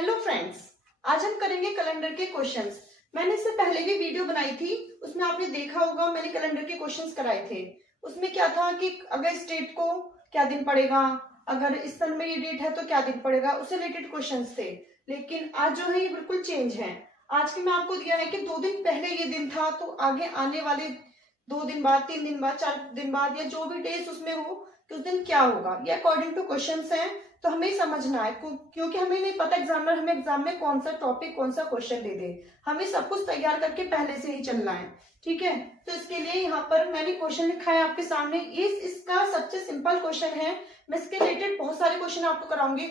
Hello friends, आज हम करेंगे कैलेंडर के क्वेश्चंस। मैंने इससे पहले भी वीडियो बनाई थी, उसमें आपने देखा होगा मैंने कैलेंडर के क्वेश्चंस कराए थे। उसमें क्या था कि अगस्त डेट को क्या दिन पड़ेगा, अगर इस सन में ये डेट है तो क्या दिन पड़ेगा, उससे रिलेटेड क्वेश्चंस थे। लेकिन आज जो है ये बिल्कुल चेंज है। आज की मैं आपको दिया है कि 2 दिन पहले ये दिन था, तो आगे आने वाले 2 दिन बाद, 3 दिन बाद, 4 दिन बाद या जो भी डेज उसमें हो कि उस दिन क्या होगा, ये अकॉर्डिंग टू क्वेश्चंस है। तो हमें समझना है क्योंकि हमें नहीं पता एग्जामिनर हमें एग्जाम में कौन सा टॉपिक कौन सा क्वेश्चन दे दे। हमें सब कुछ तैयार करके पहले से ही चलना है, ठीक है। तो इसके लिए यहाँ पर मैंने क्वेश्चन लिखा है आपके सामने। इसका सबसे सिंपल क्वेश्चन है। मैं इसके रिलेटेड बहुत सारे क्वेश्चन आपको कराऊंगी,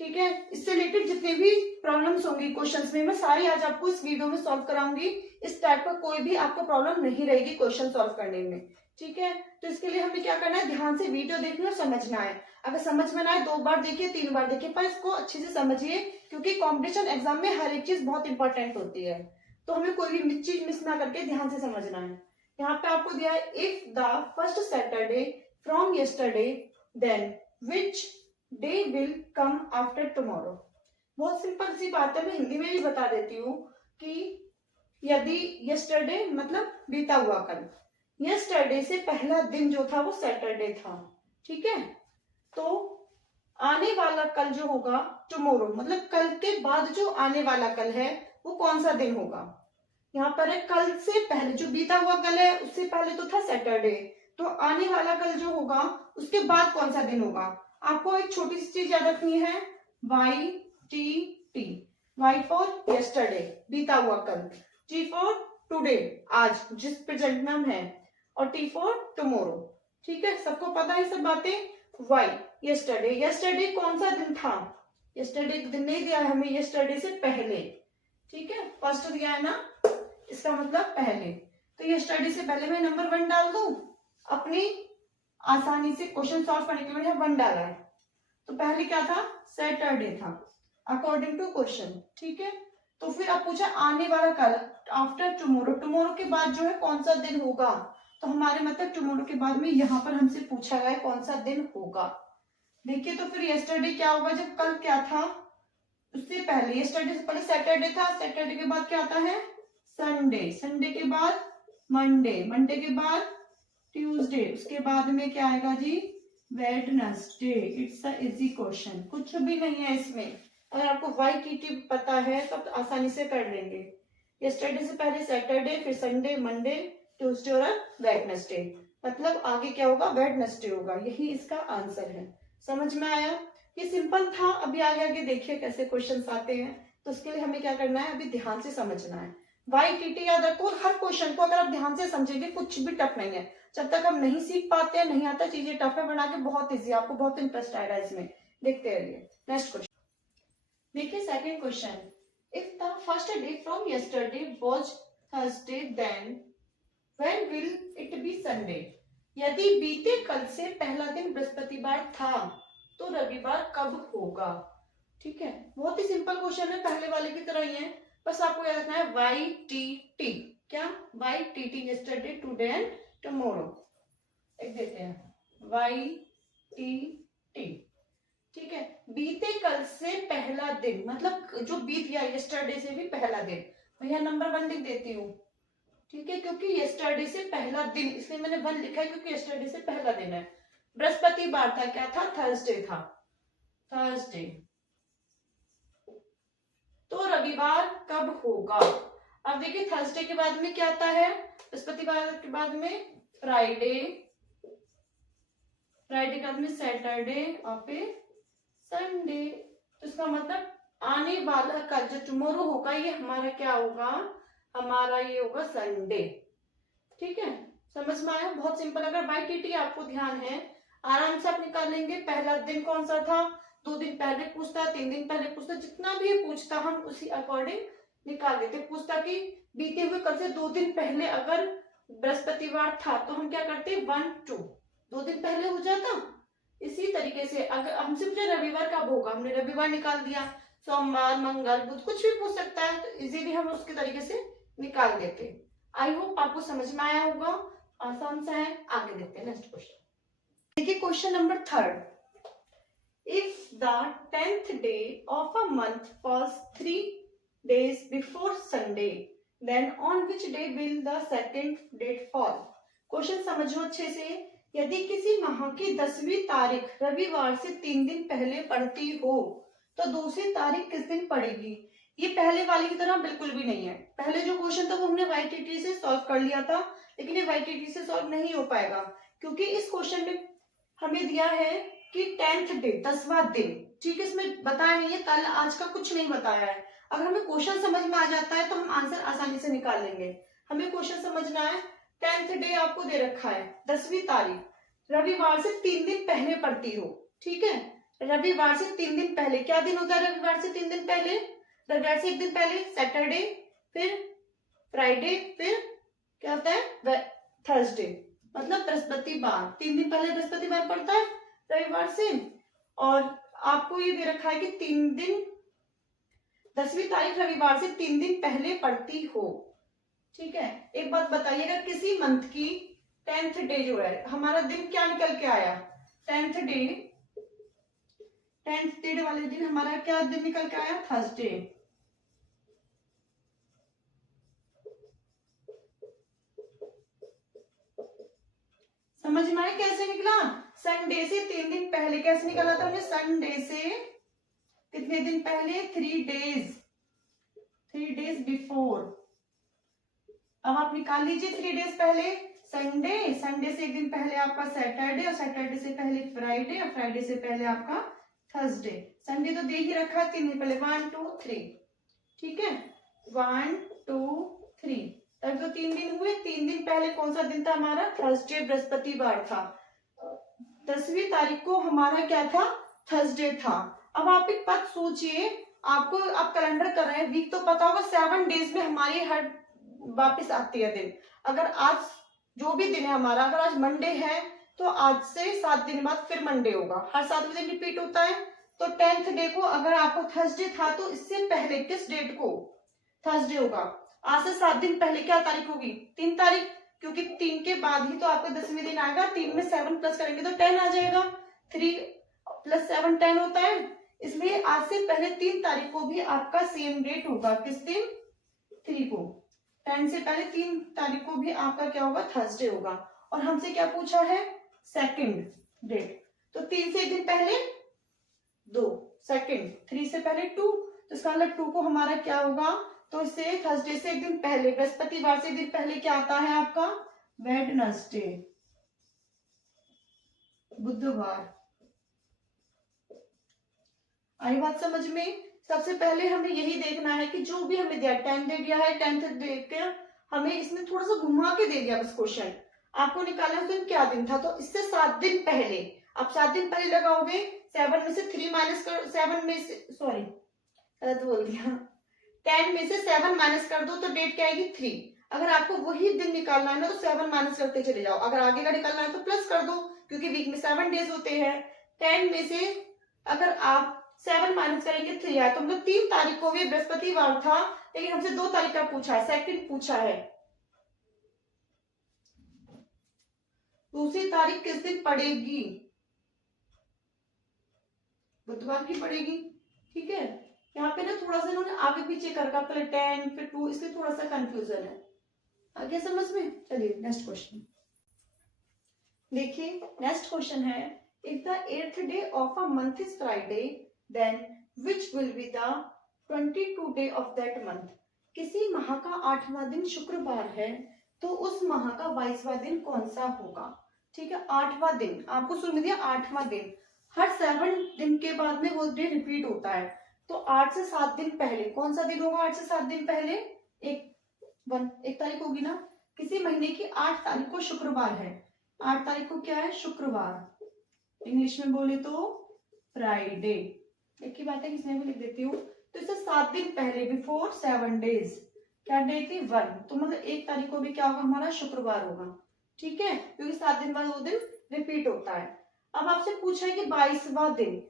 ठीक है। इससे रिलेटेड जितने भी प्रॉब्लम्स होंगी क्वेश्चंस में, मैं सारी आज आपको इस वीडियो में सॉल्व कराऊंगी। इस टाइप का कोई भी आपको प्रॉब्लम नहीं रहेगी क्वेश्चन सॉल्व करने में, ठीक है। तो इसके लिए हमें क्या करना है, ध्यान से वीडियो देखना और समझना है। अगर समझ में ना आए 2 बार देखिए, 3 बार देखिए, पर इसको अच्छे से समझिए क्योंकि कॉम्पिटिशन एग्जाम में हर एक चीज बहुत इंपॉर्टेंट होती है। तो हमें कोई भी चीज मिस ना करके ध्यान से समझना है। यहाँ पे आपको दिया है, if the first Saturday from yesterday then which day will come after tomorrow. बहुत सिंपल सी बात है, मैं हिंदी में भी बता देती हूँ कि यदि यस्टरडे मतलब बीता हुआ कल, यस्टरडे से पहला दिन जो था वो सैटरडे था, ठीक है। तो आने वाला कल जो होगा टुमारो, मतलब कल के बाद जो आने वाला कल है वो कौन सा दिन होगा। यहाँ पर है कल से पहले, जो बीता हुआ कल है उससे पहले तो था सैटरडे, तो आने वाला कल जो होगा उसके बाद कौन सा दिन होगा। आपको एक छोटी सी चीज याद रखनी है, Y T T. Y for yesterday बीता हुआ कल, टी फॉर टुडे आज जिस प्रेजेंट में हम है, और टी फॉर टुमारो, ठीक है। सबको पता है सब बातें। वाई यस्टरडे, यस्टरडे कौन सा दिन था, यस्टरडे दिन नहीं दिया है हमें, यस्टरडे से पहले, ठीक है। फर्स्ट दिया है ना, इसका मतलब पहले। तो यस्टरडे से पहले मैं नंबर 1 डाल दूं, अपनी आसानी से क्वेश्चन सॉल्व करने के लिए 1 डाला है। तो पहले क्या था, सैटरडे था अकॉर्डिंग टू क्वेश्चन, ठीक है। तो फिर अब पूछा आने वाला कल, आफ्टर टुमारो, टुमारो के बाद जो है कौन सा दिन होगा। तो हमारे मतलब टुमारो के बाद में यहाँ पर हमसे पूछा गया है कौन सा दिन होगा। देखिए तो फिर यस्टरडे क्या होगा, जब कल क्या था उससे पहले, यस्टरडे से पहले सैटरडे था, सैटरडे के बाद क्या आता है संडे, संडे के बाद मंडे, मंडे के बाद ट्यूसडे, उसके बाद में क्या आएगा जी Wednesday. It's a easy question, कुछ भी नहीं है इसमें। अगर आपको वाई की टी पता है तो आप आसानी से कर लेंगे। यस्टरडे से पहले सैटरडे, फिर संडे, मंडे, ट्यूसडे और वेडनेसडे, मतलब आगे क्या होगा वेडनेसडे होगा। यही इसका आंसर है। समझ में आया, ये सिंपल था। अभी आगे आगे देखिए कैसे क्वेश्चंस आते हैं। तो उसके लिए हमें क्या करना है, अभी ध्यान से समझना है। वाई टी टी याद रखो, हर क्वेश्चन को अगर आप ध्यान से समझेंगे कुछ भी टफ नहीं है। जब तक हम नहीं सीख पाते हैं, नहीं आता, चीजें टफ है बना के बहुत इजी, आपको बहुत इंटरेस्ट आएगा इसमें। देखते रहिए नेक्स्ट क्वेश्चन। देखिए second question, if the first day from yesterday was Thursday then when will it be Sunday. यदि बीते कल से पहला दिन बृहस्पतिवार था तो रविवार कब होगा, ठीक है। बहुत ही सिंपल क्वेश्चन है, पहले वाले की तरह ही है। बस आपको याद रखना है वाई टी टी, क्या Y T T, yesterday, today and tomorrow. एक देते हैं वाई टी टी, ठीक है। बीते कल से पहला दिन मतलब जो बीत गया, यस्टरडे से भी पहला दिन। भैया नंबर 1 लिख देती हूँ, ठीक है, क्योंकि यस्टरडे से पहला दिन इसलिए मैंने 1 लिखा है क्योंकि यस्टरडे से पहला दिन है। बृहस्पतिवार था, क्या था थर्सडे था, थर्सडे। तो रविवार कब होगा। अब देखिए थर्सडे के बाद में क्या आता है, बृहस्पतिवार के बाद में फ्राइडे, फ्राइडे के बाद में सैटरडे और फिर संडे। तो इसका मतलब आने वाला कल जो टुमारो होगा ये हमारा क्या होगा, हमारा ये होगा संडे, ठीक है। समझ में आया, बहुत सिंपल। अगर वाई टी टी आपको ध्यान है आराम से आप निकाल लेंगे। पहला दिन कौन सा था, 2 दिन पहले पूछता, 3 दिन पहले पूछता, जितना भी ये पूछता हम उसी अकॉर्डिंग निकाल देते। पूछता कि बीते हुए कल से 2 दिन पहले अगर बृहस्पतिवार था तो हम क्या करते 1 2, 2 दिन पहले हो जाता। इसी तरीके से अगर हमसे पूछा रविवार कब होगा, हमने रविवार निकाल दिया। सोमवार, मंगल, बुध, कुछ भी पूछ सकता है, तो इजीली हम उसके तरीके से निकाल देते। आई होप आपको समझ में आया होगा, आसान सा है। आगे देखते हैं नेक्स्ट क्वेश्चन। देखिए question number 3, If the 10th day of a month falls 3 days before Sunday, then on which day will the second date fall? Question समझो अच्छे से। यदि किसी माह की 10वीं तारीख रविवार से 3 दिन पहले पड़ती हो तो दूसरी तारीख किस दिन पड़ेगी? ये पहले वाले की तरह बिल्कुल भी नहीं है। पहले जो क्वेश्चन था वो हमने YTT से सॉल्व कर लिया था, लेकिन ये YTT से सॉल्व नहीं हो पाएगा क्योंकि इस क्वेश्चन में हमें दिया है कि 10th डे 10वां दिन। ठीक है, इसमें बताया नहीं है, कल आज का कुछ नहीं बताया है। अगर हमें क्वेश्चन समझ में आ जाता है तो हम आंसर आसानी से निकाल लेंगे। हमें क्वेश्चन समझना है, 10th डे आपको दे रखा है, 10वीं तारीख रविवार से 3 दिन पहले पड़ती हो। ठीक है, रविवार से 3 दिन पहले क्या दिन होता है? रविवार से 3 दिन पहले, रविवार से 1 दिन पहले सैटरडे, फिर फ्राइडे, फिर क्या होता है थर्सडे, मतलब बृहस्पतिवार। 3 दिन पहले बृहस्पतिवार पड़ता है रविवार से। और आपको ये दे रखा है कि 3 दिन 10वीं तारीख रविवार से 3 दिन पहले पड़ती हो। ठीक है, एक बात बताइएगा, किसी मंथ की 10th डे जो है, हमारा दिन क्या निकल के आया? 10th डे वाले दिन हमारा क्या दिन निकल के आया? थर्सडे। समझ में आया कैसे निकला? संडे से 3 दिन पहले कैसे निकला था हमने? संडे से कितने दिन पहले? 3 डेज बिफोर। अब आप निकाल लीजिए 3 डेज पहले संडे, संडे से 1 दिन पहले आपका सैटरडे, और सैटरडे से पहले फ्राइडे, और फ्राइडे से पहले आपका थर्सडे। संडे तो दे ही रखा है 3 दिन पहले, 1 2 3। ठीक है, 1 2 3, तब तो 3 दिन हुए। 3 दिन पहले कौन सा दिन था हमारा? थर्सडे, बृहस्पतिवार था। 10वीं तारीख को हमारा क्या था? थर्सडे था। अब आप एक बात सोचिए, आपको आप कैलेंडर कर रहे हैं, वीक तो पता होगा 7 डेज में हमारी हर वापस आती है दिन। अगर आज जो भी दिन है हमारा, अगर आज मंडे है तो आज से 7 दिन बाद फिर मंडे होगा, हर 7वें दिन रिपीट होता है। तो 10th डे को अगर आपको थर्सडे था तो इससे पहले किस डेट को थर्सडे होगा? आज से 7 दिन पहले क्या तारीख होगी? 3 तारीख, क्योंकि 3 के बाद ही तो आपका 10वें दिन आएगा। 3 में 7 प्लस करेंगे तो 10 आ जाएगा। 3 + 7 10 होता है, इसलिए आज से पहले 3 तारीख को भी आपका सेम डेट होगा। किस दिन? 3 को। 10 से पहले 3 तारीख को भी आपका क्या होगा? थर्सडे होगा। और हमसे क्या पूछा है? Second date. तो 3 से 1 दिन पहले 2, सेकंड। 3 से पहले 2, तो इसका मतलब 2 को हमारा क्या होगा? तो इससे थर्सडे से 1 दिन पहले, बृहस्पतिवार से 1 दिन पहले क्या आता है आपका? वेडनेसडे, बुधवार। आई बात समझ में? सबसे पहले हमें यही देखना है कि जो भी हमें दिया, 10 दे दिया है, 10th दे के हमें इसमें थोड़ा सा घुमा के दे दिया बस क्वेश्चन। आपको निकालना है दिन क्या दिन था, तो इससे 7 दिन पहले। आप 7 दिन पहले लगाओगे, 7 में से 3 माइनस कर, 7 में से, सॉरी गलत बोल दिया, 10 में से 7 माइनस कर दो तो डेट क्या आएगी? 3। अगर आपको वही दिन निकालना है ना तो 7 माइनस करते चले जाओ। अगर आगे का निकालना है तो प्लस कर दो, क्योंकि वीक में 7 डेज होते हैं। 10 में से अगर आप 7 माइनस करेंगे 3 आया, तो मतलब 3 तारीख को भी बृहस्पतिवार था, लेकिन हमसे 2 तारीख का पूछा है, सेकंड पूछा है। दूसरी तारीख किस दिन पड़ेगी? बुधवार की पड़ेगी। ठीक है, यहाँ पे ना थोड़ा सा इन्होंने आगे पीछे कर रखा, पहले 10 फिर 2, इसलिए थोड़ा सा कंफ्यूजन है। आगे समझ में? चलिए नेक्स्ट क्वेश्चन देखिए। नेक्स्ट क्वेश्चन है, if the 8th day of a month is Friday, then which will be the 22 day of that month? किसी माह का 8वां दिन शुक्रवार है तो उस माह का 22वां दिन कौन सा होगा? ठीक है, 8वां दिन आपको सुन दिया, 8वां दिन। हर 7 दिन के बाद में वो डे रिपीट होता है, तो 8 से 7 दिन पहले कौन सा दिन होगा? 8 से 7 दिन पहले 1 तारीख होगी ना। किसी महीने की 8 तारीख को शुक्रवार है, 8 तारीख को क्या है? शुक्रवार। इंग्लिश में बोले तो फ्राइडे। एक ही बात है, किसने भी लिख देती हूँ। तो इससे 7 दिन पहले, बिफोर 7 डेज, क्या डे थी? 1, तो मतलब 1 तारीख को भी क्या होगा? हमारा शुक्रवार होगा। ठीक है, क्योंकि 7 दिन बाद वो दिन रिपीट होता है। अब आपसे पूछा है कि 22वां दिन।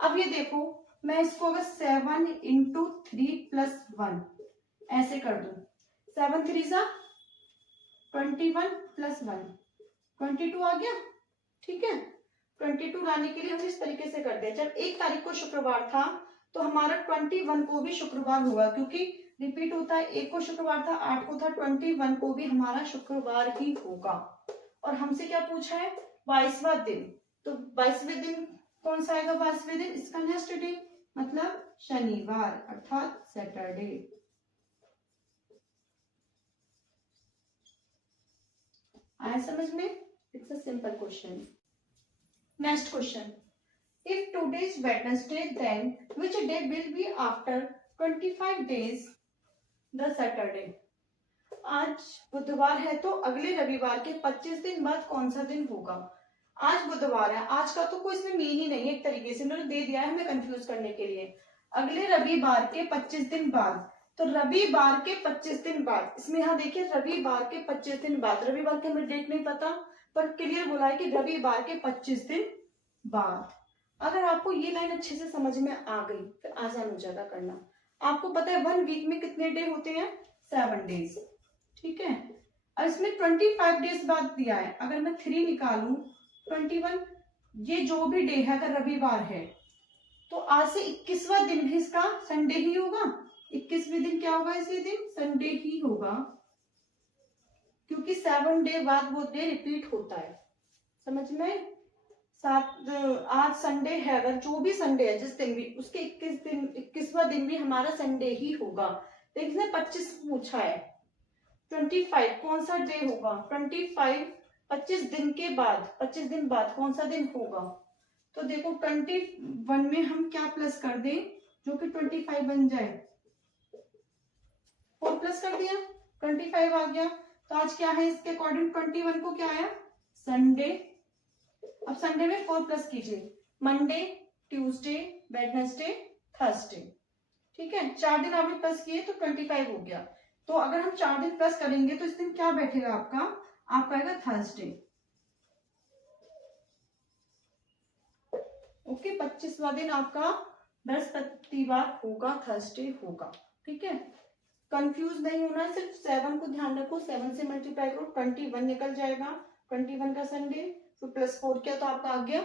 अब ये देखो, मैं इसको अगर 7 × 3 + 1 ऐसे कर दूं, 7 3 सा 21 + 1 22 आ गया। ठीक है, 22 लाने के लिए हम इस तरीके से करते हैं, जब 1 तारीख को शुक्रवार था तो हमारा 21 को भी शुक्रवार हुआ, क्योंकि रिपीट होता है। 1 को शुक्रवार था, 8 को था, 21 को भी हमारा शुक्रवार ही होगा। और हमसे क्या पूछा है, 22वां दिन, तो 22वें दिन कौन सा आएगा, 22वें दिन इसका नेक्स्ट डे मतलब शनिवार अर्थात सैटरडे। आया समझ में? It's a simple question. Next question, if today is Wednesday, then which day will be after 25 days the Saturday? आज बुधवार है तो अगले रविवार के 25 दिन बाद कौन सा दिन होगा? आज बुधवार है, आज का तो कोई इसमें मीन ही नहीं है, एक तरीके से उन्होंने दे दिया है हमें कंफ्यूज करने के लिए। अगले रविवार के 25 दिन बाद, तो रविवार के 25 दिन बाद, इसमें यहाँ देखिए रविवार के 25 दिन बाद, रविवार की हमें डेट नहीं पता पर क्लियर बोला है कि रविवार के 25 दिन बाद। अगर आपको ये लाइन अच्छे से समझ में आ गई फिर आसान हो जाएगा करना। आपको पता है 1 वीक में कितने डे होते हैं, 7 डेज, ठीक है। और इसमें 25 डेज बाद दिया है, अगर मैं 3 निकालूं 21, ये जो भी डे है अगर रविवार है तो आज से 21वां दिन भी इसका संडे ही होगा। 21वें दिन क्या होगा, इसी दिन संडे ही होगा, क्योंकि 7 डे बाद वो डे रिपीट होता है। समझ में? आज संडे है, अगर जो भी संडे है जिस दिन भी, उसके 21वां दिन भी हमारा संडे ही होगा। लेकिन इसने 25 पूछा है, 25 कौन सा डे होगा, 25 दिन के बाद, 25 दिन बाद कौन सा दिन होगा? तो देखो 21 में हम क्या प्लस कर दें जो कि 25 बन जाए, 4 प्लस कर दिया, 25 आ गया। तो आज क्या है इसके अकॉर्डिंग, 21 को क्या आया, संडे। अब संडे में 4 प्लस कीजिए, मंडे, ट्यूसडे, वेडनेसडे, थर्सडे, ठीक है। 4 दिन आपने प्लस किए तो 25 हो गया। तो अगर हम 4 दिन प्लस करेंगे तो इस दिन क्या बैठेगा आपका आएगा थर्सडे। ओके, 25वां दिन आपका बृहस्पतिवार होगा, थर्सडे होगा, ठीक है। कंफ्यूज नहीं होना है, सिर्फ 7 को ध्यान रखो, 7 से मल्टीप्लाई करो, 21 निकल जाएगा, 21 का संडे, तो +4 किया तो आपका आ गया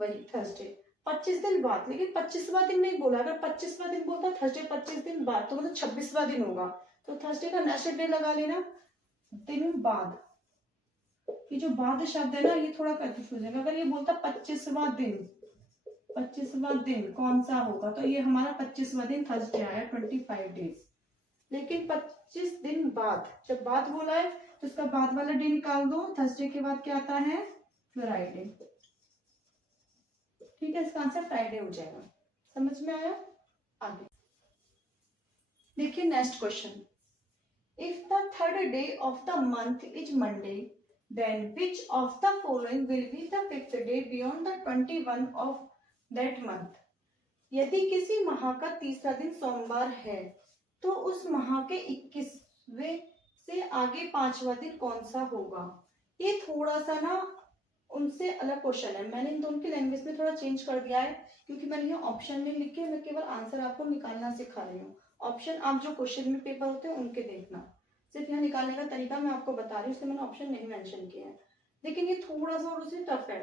वही थर्सडे। 25 दिन बाद, लेकिन 25वां दिन नहीं बोला, अगर 25वां दिन बोलता थर्सडे 25 दिन बाद तो मतलब 26वां दिन होगा। तो थर्सडे का नेक्स्ट डे लगा लेना, दिन बाद। ये जो बाद शब्द है ना ये थोड़ा कंफ्यूज है, अगर ये बोलता 25वां दिन, 25वां दिन कौन सा होगा, तो ये हमारा 25वां दिन थर्सडे आया, 25 डेज। लेकिन 25 दिन बाद, जब बाद बोला है तो इसका बाद वाला डे निकाल दो, थर्सडे के बाद क्या आता है, फ्राइडे, ठीक है। इसका आंसर फ्राइडे हो जाएगा। समझ में आया? आगे देखिए next question, if the third day of the month is Monday, then which of the following will be the fifth day beyond the 21 of that month? यदि किसी माह का तीसरा दिन सोमवार है तो उस माह के 21वें से आगे 5वां दिन कौन सा होगा? ये थोड़ा सा ना उनसे अलग क्वेश्चन है, मैंने इन दोनों की लैंग्वेज में थोड़ा चेंज कर दिया है, क्योंकि मैंने यहाँ ऑप्शन नहीं लिखे, मैं केवल आंसर आपको निकालना सिखा रही हूँ। ऑप्शन आप जो क्वेश्चन में पेपर होते हैं उनके देखना, सिर्फ यहाँ निकालने का तरीका मैं आपको बता रही हूँ, इसलिए मैंने ऑप्शन नहीं मेंशन किया है। लेकिन ये थोड़ा सा और उससे टफ है।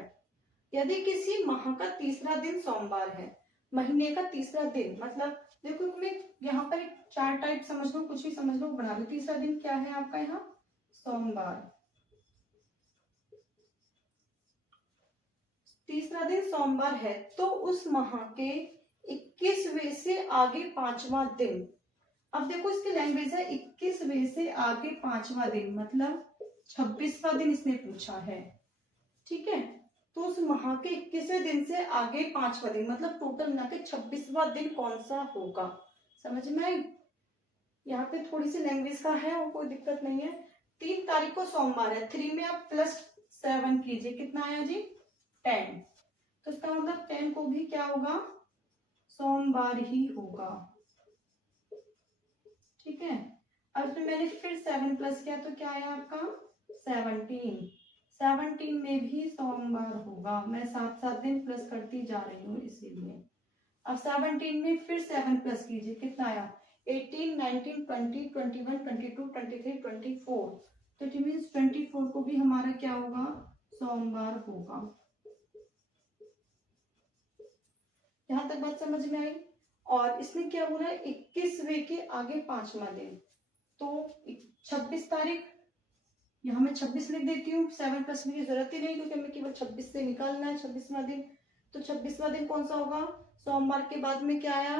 यदि किसी माह का तीसरा दिन सोमवार है, महीने का तीसरा दिन मतलब देखो मैं यहाँ पर एक 4 टाइप समझ लो, कुछ भी समझ लो, बना लो। तीसरा दिन क्या है आपका यहाँ, सोमवार। तीसरा दिन सोमवार है तो उस माह के 21वें से आगे 5वां दिन। अब देखो इसकी लैंग्वेज है 21वें से आगे 5वां दिन मतलब 26वां दिन इसने पूछा है, ठीक है। तो उस माह के 21वें दिन से आगे 5वां दिन मतलब टोटल मिला के 26वां दिन कौन सा होगा? समझ में आई? यहाँ पे थोड़ी सी लैंग्वेज का है और कोई दिक्कत नहीं है। 3 तारीख को सोमवार है, 3 में आप +7 कीजिए, कितना आया जी, 10। तो इसका मतलब 10 को भी क्या होगा, सोमवार ही होगा, ठीक है। अब इसमें मैंने फिर 7 प्लस किया तो क्या आया आपका 17। 17 में भी सोमवार होगा, मैं 7 दिन प्लस करती जा रही हूँ इसीलिए। अब 17 में फिर 7 प्लस कीजिए, कितना आया 18, 19, 20, 21, 22, 23, 24। तो इट मीन्स 24 को भी हमारा क्या होगा, सोमवार होगा। यहाँ तक बात समझ में आई। और इसमें क्या हो रहा है, 21वें के आगे 5वां दिन, तो 26 तारीख, यहाँ मैं 26 लिख देती हूँ, 7 प्लस की जरूरत ही नहीं क्योंकि हमें केवल 26 से निकालना है 26वां दिन। तो 26वां दिन कौन सा होगा, सोमवार के बाद में क्या आया,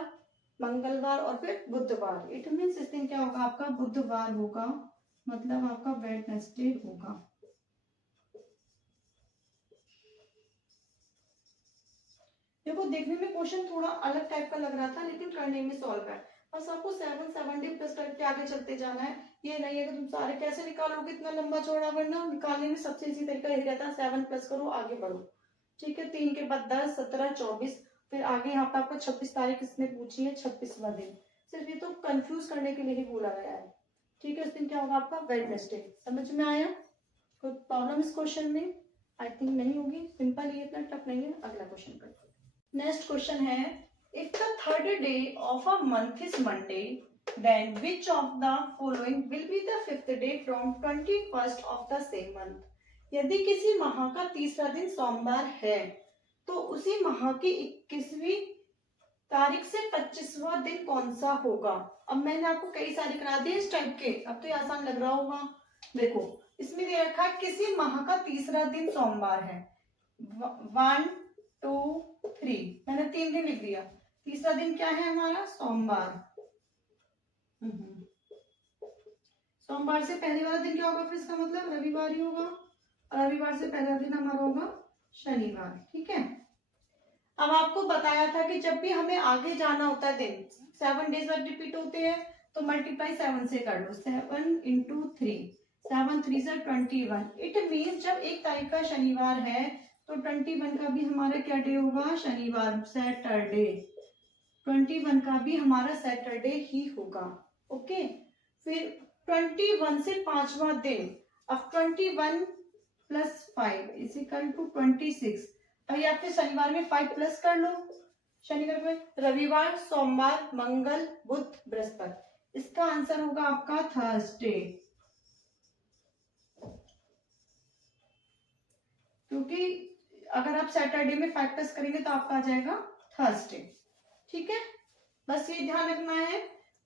मंगलवार और फिर बुधवार। इट मीन्स इस दिन क्या होगा आपका, बुधवार होगा, मतलब आपका वेडनेसडे होगा। देखो देखने में क्वेश्चन थोड़ा अलग टाइप का लग रहा था, लेकिन करने में सॉल्व है। बस आपको 7 डे प्लस करके आगे चलते जाना है। ये नहीं है कि तुम सारे कैसे निकालोगे इतना लंबा चौड़ा, वरना निकालने में सबसे इजी तरीका यही रहता है, 7 प्लस करो आगे बढ़ो। ठीक है, 3 के बाद 10, 17, 24, फिर आगे यहाँ पे आपको 26 तारीख इसने पूछी है, 26वां दिन। सिर्फ ये तो कंफ्यूज करने के लिए ही बोला गया है। ठीक है, इस दिन क्या होगा आपका, वेडनेसडे। समझ में आया? कोई प्रॉब्लम इस क्वेश्चन में? आई थिंक नहीं होगी, सिंपल ही, इतना टफ नहीं है। अगला क्वेश्चन करते हैं। नेक्स्ट क्वेश्चन है, if the third day of a month is Monday, then which of the following will be the fifth day from 21st of the same month? यदि किसी माह का तीसरा दिन सोमवार है तो उसी माह की 21वीं तारीख से 25वां दिन कौन सा होगा? अब मैंने आपको कई सारे करा दिए इस टाइप के, अब तो ये आसान लग रहा होगा। देखो इसमें दे रखा है किसी माह का तीसरा दिन सोमवार है, 1 2 3, मैंने 3 दिन लिख दिया। तीसरा दिन क्या है हमारा, सोमवार। सोमवार से पहले वाला दिन क्या होगा, फिर इसका मतलब रविवार ही होगा, और रविवार से पहला दिन हमारा होगा शनिवार। ठीक है, अब आपको बताया था कि जब भी हमें आगे जाना होता है दिन, 7 डेज बाद रिपीट होते हैं, तो मल्टीप्लाई 7 से कर लो, 7 इंटू 3, 7 3 से 21। इट मीन्स जब 1 तारीख का शनिवार है तो 21 का भी हमारा क्या डे होगा, शनिवार, सैटरडे। 21 का भी हमारा सैटरडे ही होगा। ओके, फिर 21 से 5वां दिन, अब 21 प्लस 5 इज इक्वल टू 26। या फिर शनिवार में 5 प्लस कर लो, शनिवार में रविवार, सोमवार, मंगल, बुध, बृहस्पति। इसका आंसर होगा आपका थर्सडे, क्योंकि अगर आप सैटरडे में 5 प्लस करेंगे तो आपका आ जाएगा थर्सडे। ठीक है, बस ये ध्यान रखना है।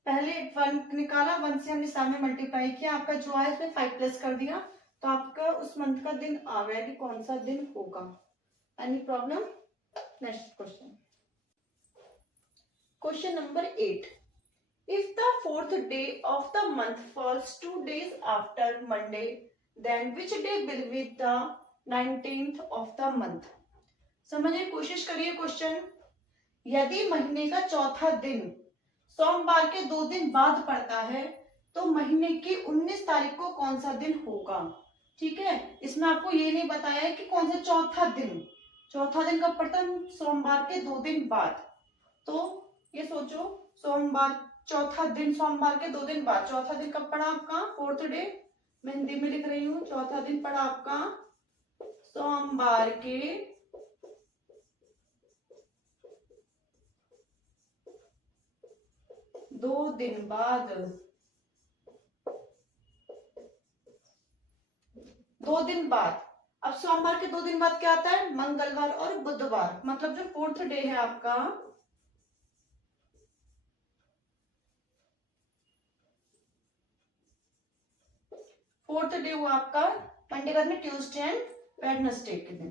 पहले 1 निकाला, 1 से हमने सामने मल्टीप्लाई किया, आपका जो आया उसमें 5 प्लस कर दिया, तो आपका उस मंथ का दिन आ गया कि कौन सा दिन होगा। Any problem? Next question, question number 8, if the fourth day of the month falls 2 days after Monday, then which day will be the 19th of the month? समझने की कोशिश करिए क्वेश्चन। यदि महीने का चौथा दिन सोमवार के 2 दिन बाद पड़ता है तो महीने की 19 तारीख को कौन सा दिन होगा? ठीक है, इसमें आपको ये नहीं बताया है कि कौन सा चौथा दिन, चौथा दिन कब पड़ता है, सोमवार के 2 दिन बाद। तो ये सोचो, सोमवार चौथा दिन, सोमवार के 2 दिन बाद, चौथा दिन कब पड़ा आपका, फोर्थ डे, मैं हिंदी में लिख रही हूँ, चौथा दिन पड़ा आपका सोमवार के 2 दिन बाद, 2 दिन बाद। अब सोमवार के 2 दिन बाद क्या आता है, मंगलवार और बुधवार, मतलब जो फोर्थ डे है आपका, फोर्थ डे हुआ आपका मंडे बाद में ट्यूसडे एंड वेडनेसडे के दिन।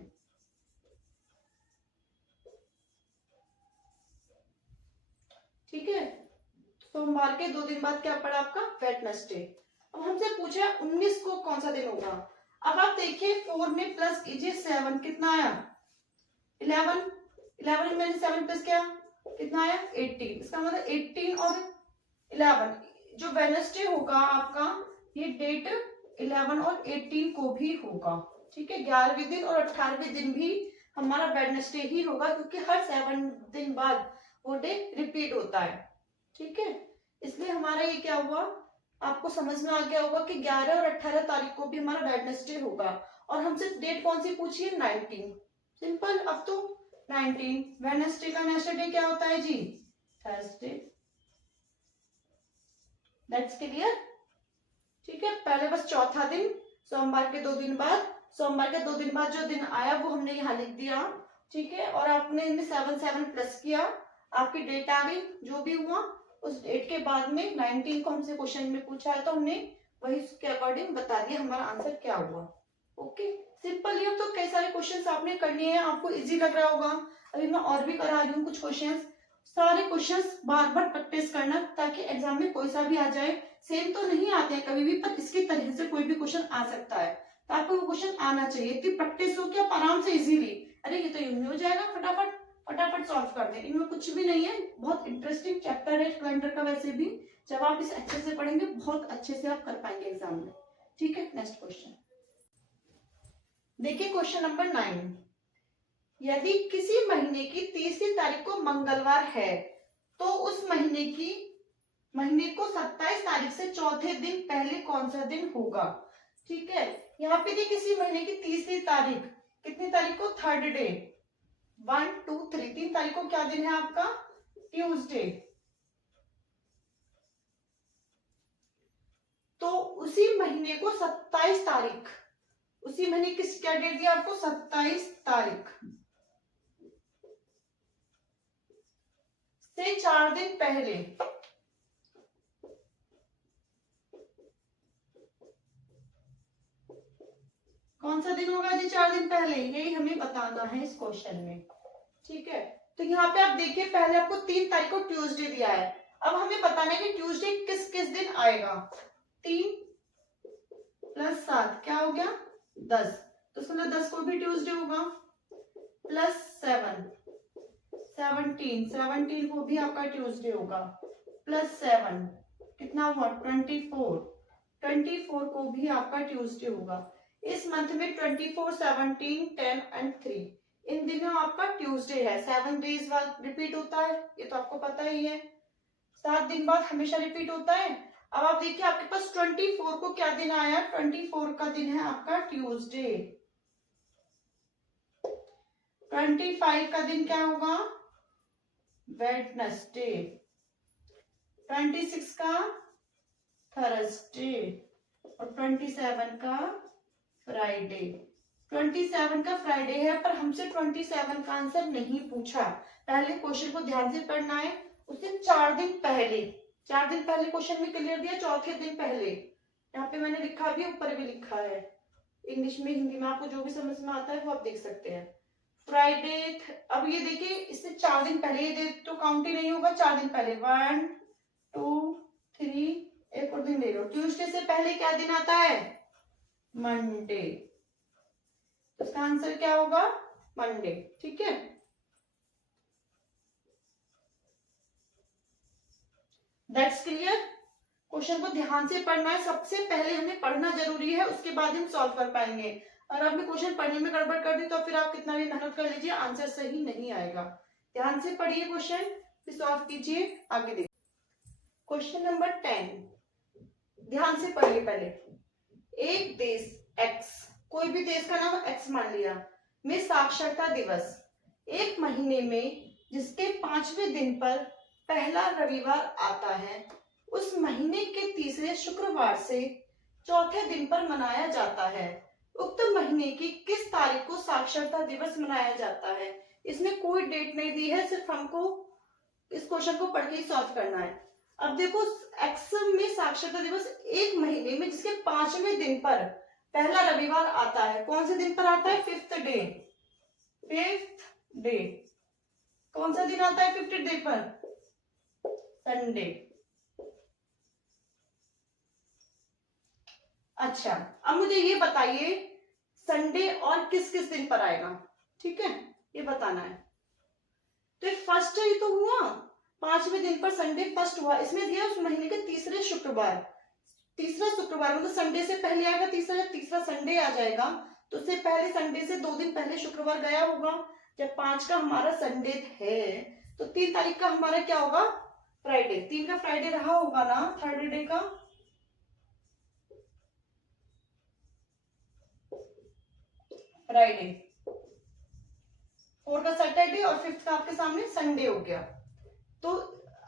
ठीक है, सोमवार के 2 दिन बाद क्या पड़ा आपका, वेडनेसडे। अब हमसे पूछा 19 को कौन सा दिन होगा। अब आप देखिए 4 में प्लस कीजिए 7, कितना आया, 11, 11 में 7 प्लस किया, कितना आया, 18। इसका मतलब 18 और 11, जो वेडनेसडे होगा आपका, ये डेट 11 और 18 को भी होगा। ठीक है, 11वें दिन और 18वें दिन भी हमारा वेडनेसडे ही होगा, क्योंकि हर 7 दिन बाद वो डे रिपीट होता है। ठीक है, इसलिए हमारा ये क्या हुआ, आपको समझ में आ गया होगा कि 11 और 18 तारीख को भी हमारा वेडनेसडे होगा। और हमसे डेट कौन सी पूछी है, 19। सिंपल, अब तो 19, वेडनेसडे का नेक्स्ट डे क्या होता है जी, थर्सडे। That's clear? ठीक है, पहले बस चौथा दिन सोमवार के 2 दिन बाद, सोमवार के 2 दिन बाद जो दिन आया वो हमने यहाँ लिख दिया। ठीक है, और आपने इनमें 7 7 प्लस किया, आपकी डेट आ गई, जो भी हुआ उस डेट के बाद में 19 को हमसे क्वेश्चन में पूछा है तो हमने वही उसके अकॉर्डिंग बता दिया हमारा आंसर क्या हुआ। Okay, simple. ये तो कई सारे क्वेश्चंस आपने करने हैं, आपको इजी लग रहा होगा। अभी मैं और भी करा रही हूँ कुछ क्वेश्चंस। सारे क्वेश्चंस बार बार प्रैक्टिस करना ताकि एग्जाम में कोई सा भी आ जाए। सेम तो नहीं आते हैं कभी भी, पर इसकी तरह से कोई भी क्वेश्चन आ सकता है, तो आपको वो क्वेश्चन आना चाहिए। इतनी प्रैक्टिस हो कि आप आराम से इजीली, अरे ये तो यूं हो जाएगा, फटाफट फटाफट सॉल्व कर दें। इनमें कुछ भी नहीं है, बहुत इंटरेस्टिंग चैप्टर है कैलेंडर का। वैसे भी जब आप इसे अच्छे से पढ़ेंगे बहुत अच्छे से आप कर पाएंगे एग्जाम में। ठीक है, नेक्स्ट क्वेश्चन देखिए, क्वेश्चन नंबर 9। यदि किसी महीने की 30वीं तारीख को मंगलवार है तो उस महीने को 27 तारीख से चौथे दिन पहले कौन सा दिन होगा। ठीक है, यहाँ पे देखिए किसी महीने की 30वीं तारीख, कितनी तारीख को, थर्ड डे, 1 2 3, 3 तारीख को क्या दिन है आपका, ट्यूसडे। तो उसी महीने को 27 तारीख, उसी महीने किस क्या डेट दिया आपको, 27 तारीख से 4 दिन पहले कौन सा दिन होगा जी, 4 दिन पहले, यही हमें बताना है इस क्वेश्चन में। ठीक है, तो यहाँ पे आप देखिए पहले आपको 3 तारीख को ट्यूसडे दिया है, अब हमें बताना है कि ट्यूसडे किस किस दिन आएगा। 3 + 7 क्या हो गया, 10, तो उसमें 10 को भी ट्यूसडे होगा, प्लस 7 17, 17 को भी आपका ट्यूसडे होगा, प्लस 7 कितना हुआ, 24, 24 को भी आपका ट्यूसडे होगा। इस मंथ में 24, 17, 10 एंड 3 इन दिनों आपका ट्यूसडे है। 7 डेज बाद रिपीट होता है, ये तो आपको पता ही है, 7 दिन बाद हमेशा रिपीट होता है। अब आप देखिए आपके पास 24 को क्या दिन आया, 24 का दिन है आपका ट्यूसडे। 25 का दिन क्या होगा, वेडनेसडे। 26 का थर्सडे और 27 का फ्राइडे। 27 का फ्राइडे है, पर हमसे 27 का आंसर नहीं पूछा। पहले क्वेश्चन को ध्यान से पढ़ना है, उससे 4 दिन पहले, 4 दिन पहले क्वेश्चन में क्लियर दिया, चौथे दिन पहले। यहाँ पे मैंने लिखा भी, ऊपर भी लिखा है, इंग्लिश में हिंदी में आपको जो भी समझ में आता है वो आप देख सकते हैं। फ्राइडे, अब ये देखिए इससे 4 दिन पहले, ये तो काउंट ही नहीं होगा, 4 दिन पहले 1 2 3, एक और दिन ले लो। ट्यूसडे से पहले क्या दिन आता है, मंडे, तो इसका आंसर क्या होगा, मंडे। ठीक है, दैट्स क्लियर। क्वेश्चन को ध्यान से पढ़ना है, सबसे पहले हमें पढ़ना जरूरी है, उसके बाद हम सॉल्व कर पाएंगे। और आपने क्वेश्चन पढ़ने में गड़बड़ कर दी तो फिर आप कितना भी मेहनत कर लीजिए, आंसर सही नहीं आएगा। ध्यान से पढ़िए क्वेश्चन, फिर सॉल्व कीजिए, आगे देखिए। क्वेश्चन नंबर 10, ध्यान से पढ़िए पहले। एक देश एक्स, कोई भी देश का नाम एक्स मान लिया, में साक्षरता दिवस एक महीने में जिसके 5वें दिन पर पहला रविवार आता है, उस महीने के तीसरे शुक्रवार से चौथे दिन पर मनाया जाता है। उक्त महीने की किस तारीख को साक्षरता दिवस मनाया जाता है। इसमें कोई डेट नहीं दी है, सिर्फ हमको इस क्वेश्चन को पढ़ के ही सॉल्व करना है। अब देखो एक्स में साक्षरता दिवस एक महीने में जिसके 5वें दिन पर पहला रविवार आता है, कौन से दिन पर आता है, 5th डे। 5th डे कौन सा दिन आता है 5th डे पर, संडे। अच्छा, अब मुझे ये बताइए संडे और किस किस दिन पर आएगा। ठीक है, ये बताना है। तो फर्स्ट ही तो हुआ, 5वें दिन पर संडे फर्स्ट हुआ, इसमें दिया उस महीने के तीसरे शुक्रवार, तीसरा शुक्रवार मतलब संडे से पहले आएगा, तीसरा संडे आ जाएगा, तो उससे पहले संडे से 2 दिन पहले शुक्रवार गया होगा। जब 5 का हमारा संडे है तो 3 तारीख का हमारा क्या होगा, फ्राइडे। 3 का फ्राइडे रहा होगा ना, थर्ड डे का, फ्राइडे। 4 का सैटरडे और 5th का आपके सामने संडे हो गया। तो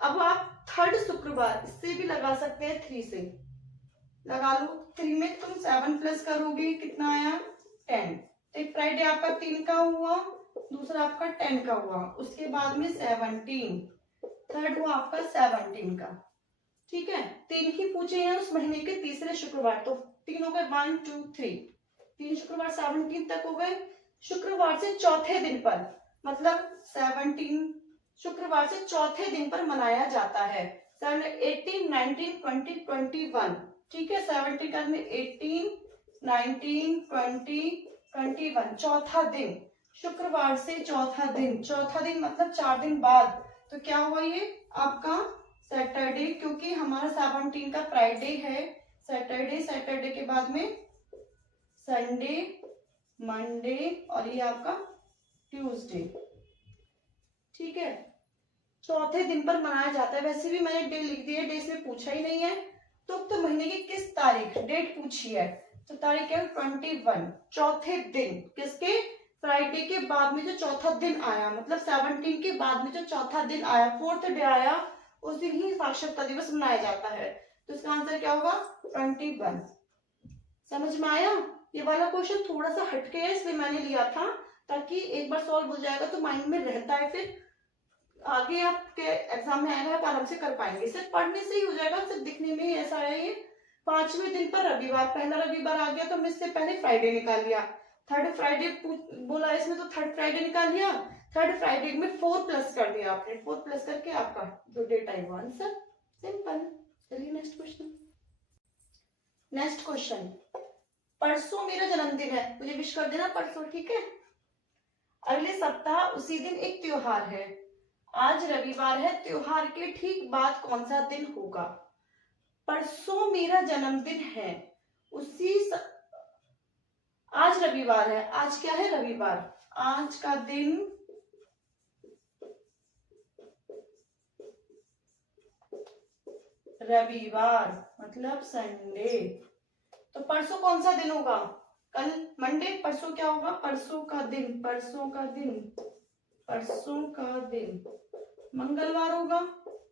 अब आप थर्ड शुक्रवार, इससे भी लगा सकते हैं, 3 से लगा लो। 3 में तुम 7 प्लस करोगे, कितना आया, 10। तो फ्राइडे आपका 3 का हुआ, दूसरा आपका 10 का हुआ, उसके बाद में 17, थर्ड हुआ आपका 17 का। ठीक है, 3 ही पूछे हैं उस महीने के तीसरे शुक्रवार, तो 3 हो गए, 1 2 3, 3 शुक्रवार 17 तक हो गए। शुक्रवार से चौथे दिन पर, मतलब 17 शुक्रवार से चौथे दिन पर मनाया जाता है। 18 19 20 21, ठीक है, 17 का में 18 19 20 21, चौथा दिन, शुक्रवार से चौथा दिन, चौथा दिन मतलब 4 दिन बाद, तो क्या हुआ ये आपका सैटरडे, क्योंकि हमारा 17 का फ्राइडे है, सैटरडे, सैटरडे के बाद में संडे, मंडे और ये आपका ट्यूसडे। ठीक है, चौथे दिन पर मनाया जाता है। वैसे भी मैंने डे लिख दिया, डे इसमें पूछा ही नहीं है, तो महीने की किस तारीख, डेट पूछी है, तो तारीख है 21, चौथे दिन, किसके, फ्राइडे के बाद में जो चौथा दिन आया, मतलब 17 के बाद में जो चौथा दिन आया, फोर्थ डे आया, उस दिन ही साक्षरता दिवस मनाया जाता है। तो इसका आंसर क्या होगा, 21। समझ में आया? ये वाला क्वेश्चन थोड़ा सा हटके है, इसलिए मैंने लिया था, ताकि एक बार सॉल्व हो जाएगा तो माइंड में रहता है, फिर आगे आपके एग्जाम में आएगा, आप आराम से कर पाएंगे। सिर्फ पढ़ने से ही हो जाएगा, सिर्फ दिखने में ही ऐसा है। ये 5वें दिन पर रविवार, पहला रविवार आ गया तो मैं इससे पहले फ्राइडे निकाल लिया, थर्ड फ्राइडे बोला इसमें, तो थर्ड फ्राइडे निकाल लिया, थर्ड फ्राइडे में 4 प्लस कर दिया आपने, 4 प्लस करके आपका जो डेट आई वो आंसर। सिंपल। चलिए नेक्स्ट क्वेश्चन। नेक्स्ट क्वेश्चन, परसों मेरा जन्मदिन है, मुझे विश कर देना परसों, ठीक है। अगले सप्ताह उसी दिन एक त्योहार है, आज रविवार है, त्योहार के ठीक बाद कौन सा दिन होगा। परसों मेरा जन्मदिन है, आज रविवार है, आज क्या है, रविवार, आज का दिन रविवार मतलब संडे, तो परसों कौन सा दिन होगा, कल मंडे, परसों क्या होगा, परसों का दिन, परसों का दिन, परसों का दिन मंगलवार होगा।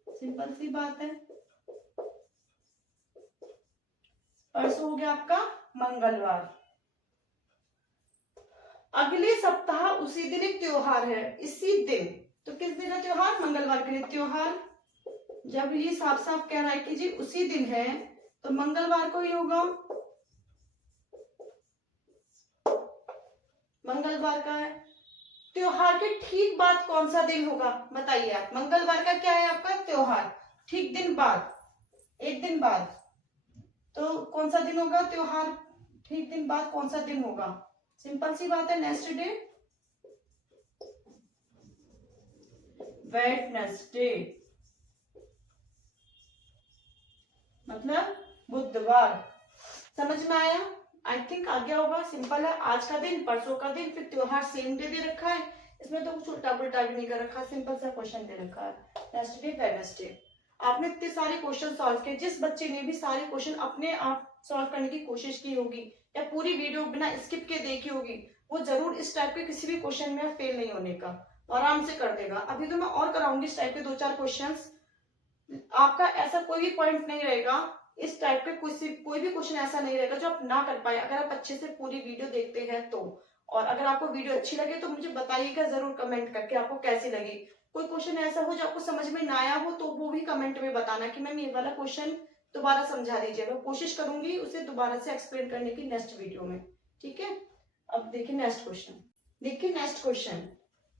सिंपल सी बात है, परसों हो गया आपका मंगलवार। अगले सप्ताह उसी दिन एक त्योहार है, इसी दिन, तो किस दिन है त्योहार, मंगलवार के दिन त्योहार। जब ये साफ साफ कह रहा है कि जी उसी दिन है, तो मंगलवार को ही होगा, मंगलवार का है। त्योहार के ठीक बाद कौन सा दिन होगा, बताइए आप। मंगलवार का क्या है आपका त्योहार, ठीक दिन बाद, एक दिन बाद, तो कौन सा दिन होगा त्योहार, ठीक दिन बाद कौन सा दिन होगा, सिंपल सी बात है, नेक्स्ट डे, वेडनेसडे मतलब बुधवार। समझ में आया? आई थिंक आ गया होगा, सिंपल है, आज का दिन, परसों का दिन, फिर त्योहार सेम डे दे रखा है, इसमें तो कुछ उल्टा पुल्टा भी नहीं कर रखा, सिंपल सा क्वेश्चन दे रखा है, नेक्स्ट डे वेडनेसडे। आपने इतने सारे क्वेश्चन सॉल्व किए, जिस बच्चे ने भी सारे क्वेश्चन अपने आप सॉल्व करने की कोशिश की होगी या पूरी वीडियो बिना स्किप के देखी होगी, वो जरूर इस टाइप के किसी भी क्वेश्चन में फेल नहीं होने का, आराम से कर देगा। अभी तो मैं और कराऊंगी इस टाइप के 2-4 क्वेश्चंस, आपका ऐसा कोई भी पॉइंट नहीं रहेगा इस टाइप के, कोई भी क्वेश्चन ऐसा नहीं रहेगा जो आप ना कर पाए, अगर आप अच्छे से पूरी वीडियो देखते हैं तो। और अगर आपको वीडियो अच्छी लगे तो मुझे बताइएगा जरूर कमेंट करके आपको कैसी लगी। कोई क्वेश्चन ऐसा हो जो आपको समझ में ना आया हो तो वो भी कमेंट में बताना कि मैम ये वाला क्वेश्चन दोबारा समझा दीजिए, मैं कोशिश करूंगी उसे दोबारा से एक्सप्लेन करने की नेक्स्ट वीडियो में, ठीक है। अब देखिए नेक्स्ट क्वेश्चन, देखिए नेक्स्ट क्वेश्चन,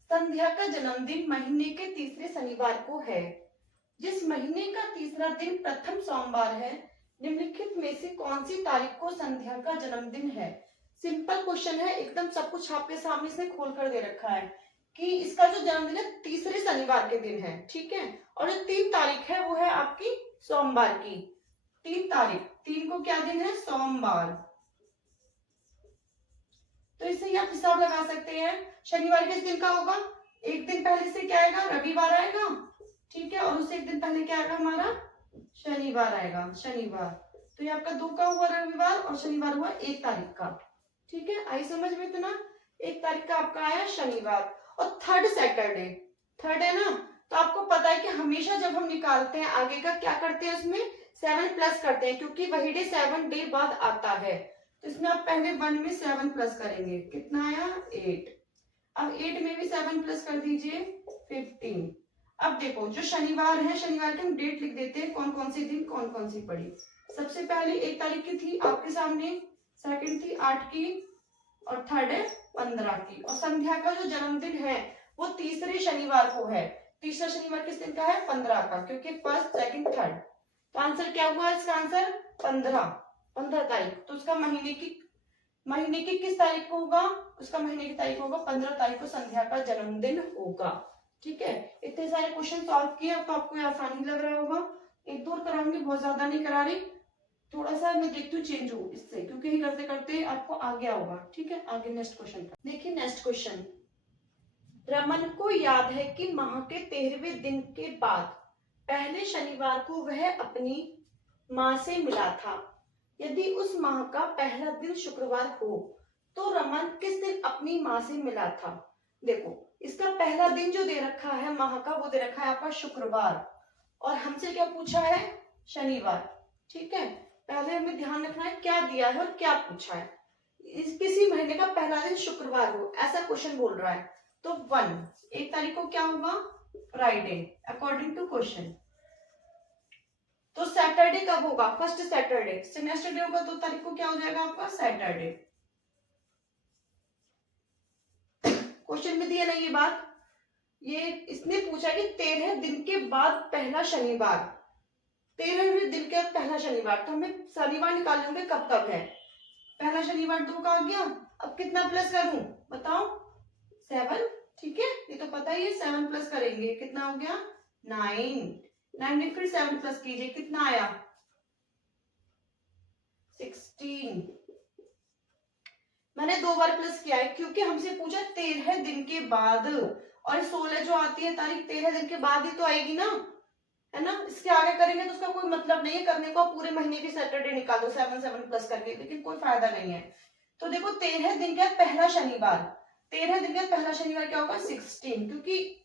संध्या का जन्मदिन महीने के तीसरे शनिवार को है, जिस महीने का तीसरा दिन प्रथम सोमवार है, निम्नलिखित में से कौन सी तारीख को संध्या का जन्मदिन है। सिंपल क्वेश्चन है एकदम, सब कुछ आपके सामने से खोल कर दे रखा है कि इसका जो जन्मदिन है तीसरे शनिवार के दिन है, ठीक है। और जो 3 तारीख है वो है आपकी सोमवार की, 3 तारीख, 3 को क्या दिन है, सोमवार। तो इससे ही आप हिसाब लगा सकते हैं, शनिवार किस दिन का होगा, एक दिन पहले से क्या आएगा, रविवार आएगा, ठीक है, और उससे एक दिन पहले क्या आएगा हमारा, शनिवार आएगा, शनिवार। तो ये आपका 2 का हुआ रविवार और शनिवार हुआ 1 तारीख का, ठीक है। आई समझ में इतना, 1 तारीख का आपका आया शनिवार। और थर्ड सैटरडे, थर्ड है ना, तो आपको पता है कि हमेशा जब हम निकालते हैं आगे का क्या करते हैं, उसमें 7 प्लस करते हैं, क्योंकि वही डे 7 डे बाद आता है। तो इसमें आप पहले 1 में 7 प्लस करेंगे, कितना आया 8। अब 8 में भी 7 प्लस कर दीजिए 15। अब देखो जो शनिवार है, शनिवार की हम डेट लिख देते हैं, कौन कौन सी दिन कौन कौन सी पड़ी। सबसे पहले 1 तारीख की थी आपके सामने, सेकंड थी 8 की, और थर्ड है 15 की। और संध्या का जो जन्मदिन है वो तीसरे शनिवार को है। तीसरा शनिवार किस दिन का है? 15 का, क्योंकि फर्स्ट सेकंड थर्ड। तो आंसर क्या हुआ इसका? आंसर 15 तारीख। तो उसका महीने की किस तारीख को होगा? उसका महीने की तारीख होगा 15 तारीख को संध्या का जन्मदिन होगा। ठीक है, इतने सारे क्वेश्चन सॉल्व किए, अब तो आपको आसानी लग रहा होगा। एक दो कराऊंगी, बहुत ज्यादा नहीं करा रही, थोड़ा सा मैं देखती हूँ चेंज हो इससे, क्योंकि ये करते करते आपको आ गया होगा। ठीक है, आगे नेक्स्ट क्वेश्चन का देखिए। नेक्स्ट क्वेश्चन, रमन को याद है कि माह के 13वें दिन के बाद पहले शनिवार को वह अपनी माँ से मिला था। यदि उस माह का पहला दिन शुक्रवार हो तो रमन किस दिन अपनी माँ से मिला था? देखो, इसका पहला दिन जो दे रखा है माह का, वो दे रखा है आपका शुक्रवार, और हमसे क्या पूछा है? शनिवार। ठीक है, पहले हमें ध्यान रखना है क्या दिया है और क्या पूछा है। किसी महीने का पहला दिन शुक्रवार हो, ऐसा क्वेश्चन बोल रहा है। तो 1 तारीख को क्या होगा? Friday, according to question. तो सैटरडे कब होगा? First Saturday. नेक्स्ट डे होगा 2 तारीख को, क्या हो जाएगा आपका? सैटरडे। क्वेश्चन में दिया ना ये बात, ये इसने पूछा कि 13 दिन के बाद पहला शनिवार, 13वें दिन के बाद पहला शनिवार, तो हमें शनिवार निकालने होंगे कब कब है। पहला शनिवार 2 का आ गया, अब कितना प्लस करूं बताओ? 7। ठीक है, ये तो पता ही है, 7 प्लस करेंगे, कितना हो गया? 9 में फिर 7 प्लस कीजिए, कितना आया? 16। मैंने 2 बार प्लस किया है क्योंकि हमसे पूछा 13 दिन के बाद, और 16 जो आती है तारीख 13 दिन के बाद ही तो आएगी ना, है ना। इसके आगे करेंगे तो उसका कोई मतलब नहीं है करने को, पूरे महीने की सैटरडे निकाल दो 7 प्लस करके, लेकिन कोई फायदा नहीं है। तो देखो 13 दिन का पहला शनिवार, 13 दिन का पहला शनिवार क्या होगा? 16, क्योंकि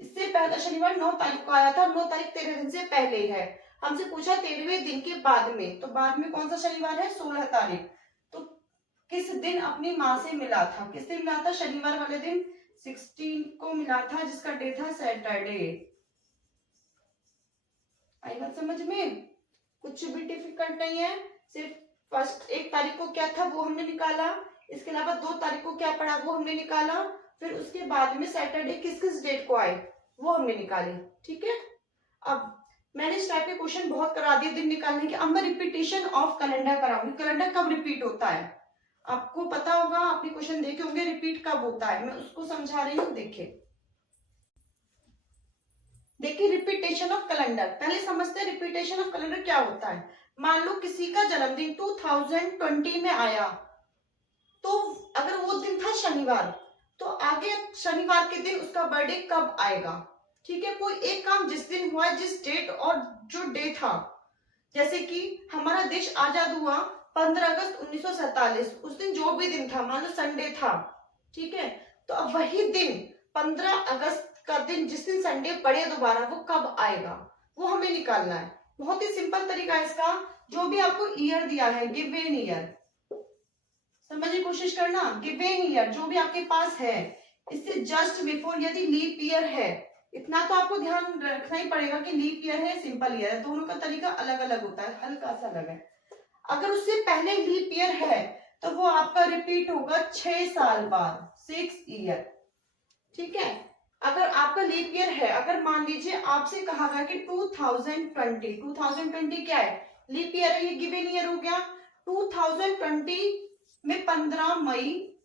इससे पहला शनिवार 9 तारीख को आया था, 9 तारीख 13 दिन से पहले है। हमसे पूछा 13वें दिन के बाद में, तो बाद में कौन सा शनिवार है? 16 तारीख। तो किस दिन अपनी माँ से मिला था? किस दिन मिला था? शनिवार वाले दिन 16 को मिला था, जिसका डे था सैटरडे। आई बात समझ में? कुछ भी डिफिकल्ट नहीं है, सिर्फ फर्स्ट 1 तारीख को क्या था वो हमने निकाला, इसके अलावा 2 तारीख को क्या पड़ा वो हमने निकाला, फिर उसके बाद में सैटरडे किस किस डेट को आए वो हमने निकाले। ठीक है, अब मैंने इस टाइप के क्वेश्चन बहुत करा दिए दिन निकालने के। अब मैं रिपीटेशन ऑफ कैलेंडर कराऊंगी। कैलेंडर कब रिपीट होता है आपको पता होगा, आपने क्वेश्चन देखे होंगे रिपीट कब होता है, मैं उसको समझा रही हूँ। देखिए रिपीटेशन ऑफ कैलेंडर, पहले समझते हैं रिपीटेशन ऑफ कैलेंडर क्या होता है। मान लो किसी का जन्मदिन 2020 में आया, तो अगर वो दिन था शनिवार, तो आगे शनिवार के दिन उसका बर्थडे कब आएगा? ठीक है, कोई एक काम जिस दिन हुआ, जिस डेट और जो डे था, जैसे कि हमारा देश आजाद हुआ 15 अगस्त 1947, उस दिन जो भी दिन था, मान लो संडे था, ठीक है, तो अब वही दिन 15 अगस्त का दिन जिस दिन संडे पड़े दोबारा, वो कब आएगा वो हमें निकालना है। बहुत ही सिंपल तरीका है इसका, जो भी आपको ईयर दिया है, गिवन ईयर, समझने की कोशिश करना। गिवन ईयर जो भी आपके पास है, इससे जस्ट बिफोर यदि लीप ईयर है, इतना तो आपको ध्यान रखना ही पड़ेगा कि लीप ईयर है, सिंपल ईयर है, दोनों का तरीका अलग अलग होता है, हल्का सा अलग है। अगर उससे पहले लीप ईयर है तो वो आपका रिपीट होगा 6 साल बाद, 6 ईयर। ठीक है, अगर आपका लीप ईयर है, अगर मान लीजिए आपसे कहा गया कि 2020 क्या है? लीप ईयर है, ये गिवन ईयर हो गया। 2020 में 15 मई,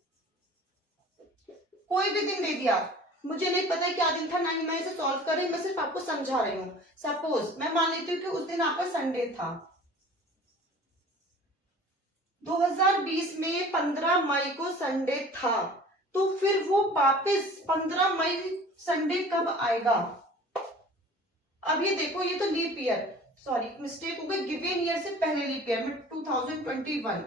कोई भी दिन दे दिया, मुझे नहीं पता क्या दिन था, ना ही मैं इसे सॉल्व कर रही हूँ, मैं सिर्फ आपको समझा रही हूँ। सपोज मैं मान लेती हूँ कि उस दिन आपका संडे था, 2020 में 15 मई को संडे था, तो फिर वो वापस 15 मई संडे कब आएगा? अब ये देखो, ये तो लीप ईयर, सॉरी मिस्टेक हो गई, गिवन ईयर से पहले लीप ईयर में 2021,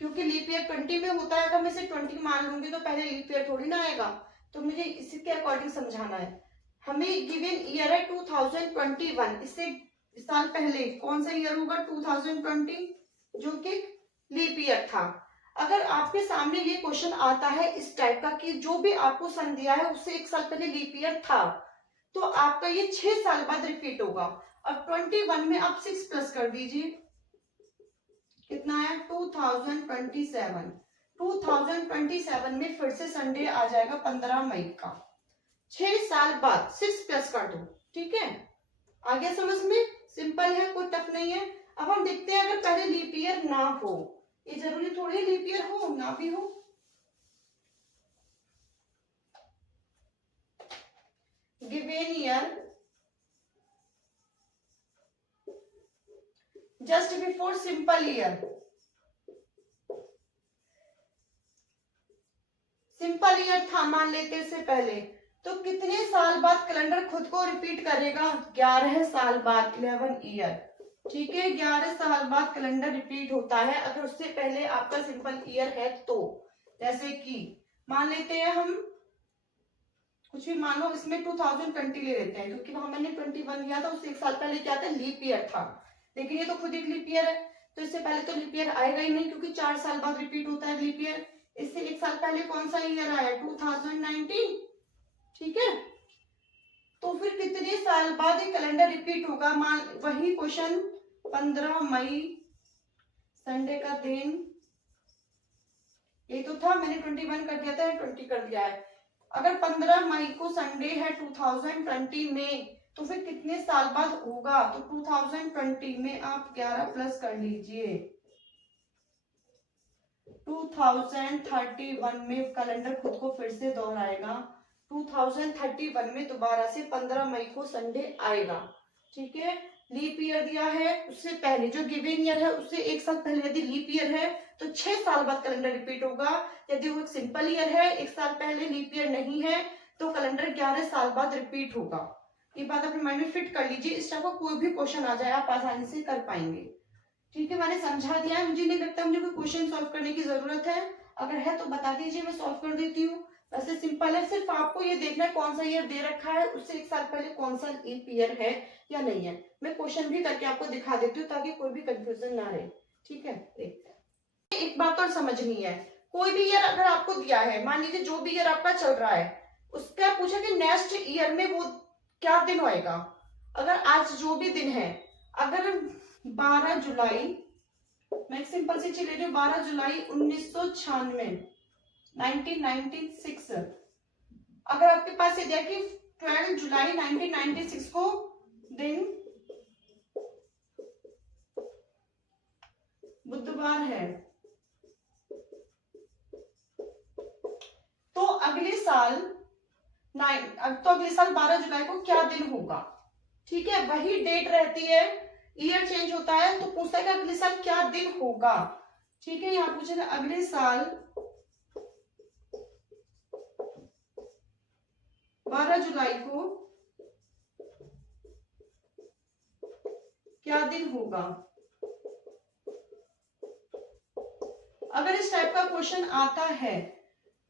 क्योंकि लीप ईयर 20 में होता है, अगर मैं इसे 20 मान लूंगी तो पहले लीप ईयर थोड़ी ना आएगा, तो मुझे इसी के अकॉर्डिंग समझाना है। हमें गिवन ईयर है 2021, इससे साल पहले कौन सा ईयर होगा? 2020, जो कि लीप ईयर था। अगर आपके सामने ये क्वेश्चन आता है इस टाइप का कि जो भी आपको सन दिया है उससे 1 साल पहले लीप ईयर था, तो आपका ये 6 साल बाद रिपीट होगा। अब 21 में आप 6 प्लस कर दीजिए, कितना है 2027। 2027 में फिर से संडे आ जाएगा 15 मई का, 6 साल बाद 6 प्लस कर दो, ठीक है। आ गया समझ में? सिंपल है, कोई टफ नहीं है। अब हम देखते हैं अगर पहले लीप ईयर ना हो, ये जरूरी थोड़ी लीप ईयर हो ना भी हो। Given year just before simple year, simple year था मान लेते से पहले, तो कितने साल बाद कैलेंडर खुद को रिपीट करेगा? 11 साल बाद, 11 ईयर, ठीक है। 11 साल बाद कैलेंडर रिपीट होता है अगर उससे पहले आपका सिंपल ईयर है तो। जैसे कि मान लेते हैं हम कुछ भी, मानो इसमें 2020 ले लेते हैं क्योंकि वहां मैंने 21 लिया था, उससे 1 साल पहले क्या था? लीप ईयर था। लेकिन ये तो खुद एक लीप ईयर है, तो इससे पहले तो लीप ईयर आएगा ही नहीं क्योंकि 4 साल बाद रिपीट होता है लीप ईयर। इससे 1 साल पहले कौन सा ईयर आया? 2019, ठीक है। तो फिर कितने साल बाद ये कैलेंडर रिपीट होगा? मान वही क्वेश्चन, 15 मई संडे का दिन, ये तो था, मैंने 21 कर दिया था, 20 कर दिया है। अगर 15 मई को संडे है 2020 में, तो फिर कितने साल बाद होगा? तो 2020 में आप 11 प्लस कर लीजिए, 2031 में कैलेंडर खुद को फिर से दोहराएगा, 2031 में दोबारा से 15 मई को संडे आएगा, ठीक है। लीप ईयर दिया है उससे पहले, जो गिवन ईयर है उससे 1 साल पहले यदि लीप ईयर है तो 6 साल बाद कैलेंडर रिपीट होगा। यदि वो सिंपल ईयर है, 1 साल पहले लीप ईयर नहीं है, तो कैलेंडर 11 साल बाद रिपीट होगा। ये बात अपने माइंड में फिट कर लीजिए, इस टाइप का कोई भी क्वेश्चन आ जाए आप आसानी से कर पाएंगे, ठीक है। मैंने समझा दिया है, मुझे नहीं लगता मुझे कोई क्वेश्चन सॉल्व करने की जरूरत है, अगर है तो बता दीजिए, मैं सॉल्व कर देती हूँ। वैसे सिंपल है, सिर्फ आपको ये देखना है कौन सा ईयर दे रखा है, उससे 1 साल पहले कौन सा लीप ईयर है या नहीं है। मैं क्वेश्चन भी करके आपको दिखा देती हूँ ताकि कोई भी कंफ्यूजन ना रहे, ठीक है। देखते हैं, एक बात और समझनी है, कोई भी ईयर अगर आपको दिया है, मान लीजिए जो भी ईयर आपका चल रहा है, उसका पूछा कि नेक्स्ट ईयर में वो क्या दिन होएगा। अगर आज जो भी दिन है, अगर 12 जुलाई, मैं सिंपल से चले रही हूँ, 12 जुलाई 1996, 1996, अगर आपके पास ये दिया कि 12 जुलाई 1996 को दिन बुधवार है, तो अगले साल 12 जुलाई को क्या दिन होगा, ठीक है। वही डेट रहती है, ईयर चेंज होता है तो पूछता है कि अगले साल क्या दिन होगा, ठीक है। यहाँ पूछेगा अगले साल 12 जुलाई को क्या दिन होगा। अगर इस टाइप का क्वेश्चन आता है,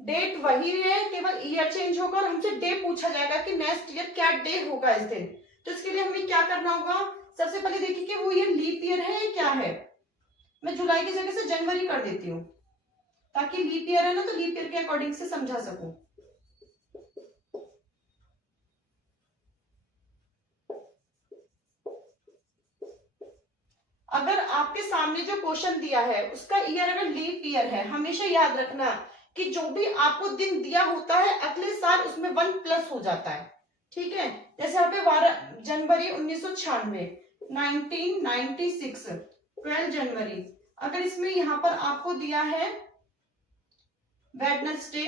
डेट वही है, केवल ईयर चेंज होगा और हमसे डे पूछा जाएगा कि नेक्स्ट ईयर क्या डे होगा इस दिन, तो इसके लिए हमें क्या करना होगा? सबसे पहले देखिए कि वो ईयर लीप ईयर है या क्या है। मैं जुलाई की जगह से जनवरी कर देती हूँ ताकि लीप ईयर है ना, तो लीप ईयर के अकॉर्डिंग से समझा सकूं। अगर आपके सामने जो क्वेश्चन दिया है उसका ईयर अगर लीप ईयर है, हमेशा याद रखना कि जो भी आपको दिन दिया होता है अगले साल उसमें 1 प्लस हो जाता है, ठीक है। जैसे यहाँ पे 12 जनवरी 1996, 1996, 12 जनवरी, अगर इसमें यहाँ पर आपको दिया है वेडनेसडे,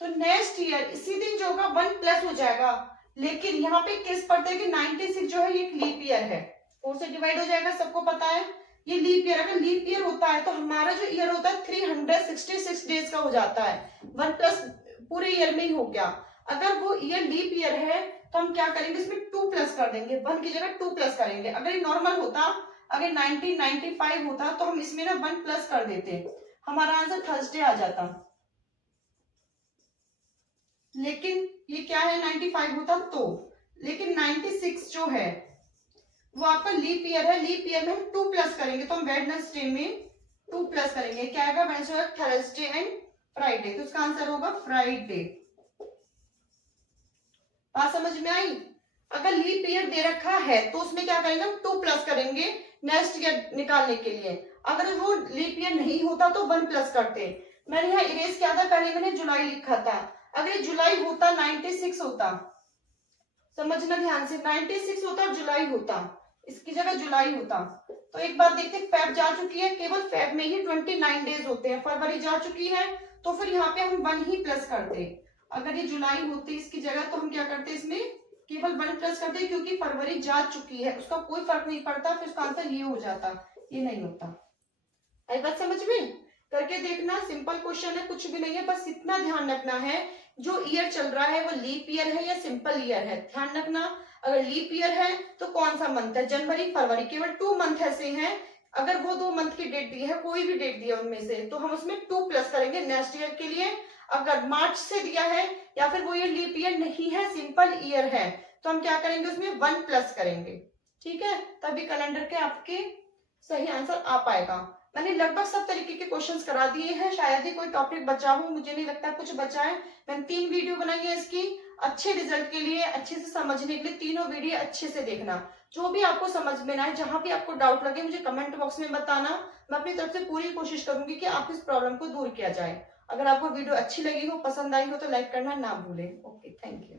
तो नेक्स्ट ईयर इसी दिन जो होगा 1 प्लस हो जाएगा। लेकिन यहाँ पे केस पड़ता है कि 96 जो है ये एक लीप ईयर है, 4 से डिवाइड हो जाएगा, सबको पता है ये लीप ईयर। अगर लीप ईयर होता है तो हमारा जो ईयर होता है 366 डेज का हो जाता है, 1 प्लस पूरे ईयर में ही हो गया। अगर वो ईयर लीप ईयर है तो हम क्या करेंगे, इसमें 2 प्लस कर देंगे, 1 की जगह 2 प्लस करेंगे। अगर ये नॉर्मल होता, अगर 1995 होता तो हम इसमें ना 1 प्लस कर देते, हमारा आंसर थर्सडे आ जाता। लेकिन ये क्या है 95 होता तो, लेकिन 96 जो है वो आपका लीप ईयर है, लीप ईयर में हम 2 प्लस करेंगे, तो हम वेडनेसडे में 2 प्लस करेंगे, क्या आएगा, वेडनेसडे, थर्सडे एंड फ्राइडे, तो इसका आंसर होगा फ्राइडे। बात समझ में आई? अगर लीप ईयर दे रखा है तो उसमें क्या करेंगे, हम 2 प्लस करेंगे नेक्स्ट ईयर निकालने के लिए। अगर वो लीप ईयर नहीं होता तो 1 प्लस करते। मैंने यहाँ इरेज किया था, पहले मैंने जुलाई लिखा था, अगर ये जुलाई होता 96 होता, समझना ध्यान से, 96 होता और जुलाई होता, इसकी जगह जुलाई होता। तो एक बात देखते, फेब जा चुकी है, केवल फेब में ही 29 डेज होते हैं, फरवरी जा चुकी है, तो फिर यहाँ पे हम 1 ही प्लस करते। अगर ये जुलाई होती इसकी जगह, तो हम क्या करते, इसमें केवल 1 प्लस करते, क्योंकि फरवरी जा चुकी है, उसका कोई फर्क नहीं पड़ता, फिर उसका आंसर ये हो जाता, ये नहीं होता। आई बात समझ में? करके देखना, सिंपल क्वेश्चन है, कुछ भी नहीं है, बस इतना ध्यान रखना है जो ईयर चल रहा है वो लीप ईयर है या सिंपल ईयर है, ध्यान रखना। अगर लीप ईयर है तो कौन सा मंथ है, जनवरी फरवरी, केवल 2 मंथ ऐसे हैं, अगर वो 2 मंथ की डेट दी है, कोई भी डेट दिया उनमें से, तो हम उसमें 2 प्लस करेंगे नेक्स्ट ईयर के लिए। अगर मार्च से दिया है या फिर वो ईयर लीप ईयर नहीं है, सिंपल ईयर है, तो हम क्या करेंगे, उसमें 1 प्लस करेंगे, ठीक है, तभी कैलेंडर के आपके सही आंसर आ पाएगा। मैंने लगभग सब तरीके के क्वेश्चंस करा दिए हैं, शायद ही कोई टॉपिक बचा हो, मुझे नहीं लगता कुछ बचा है। मैंने 3 वीडियो बनाई है इसकी, अच्छे रिजल्ट के लिए, अच्छे से समझने के लिए तीनों वीडियो अच्छे से देखना। जो भी आपको समझ में ना आए, जहां भी आपको डाउट लगे, मुझे कमेंट बॉक्स में बताना, मैं अपनी तरफ से पूरी कोशिश करूंगी कि आप इस प्रॉब्लम को दूर किया जाए। अगर आपको वीडियो अच्छी लगी हो, पसंद आई हो, तो लाइक करना ना भूलें। Okay, thank you.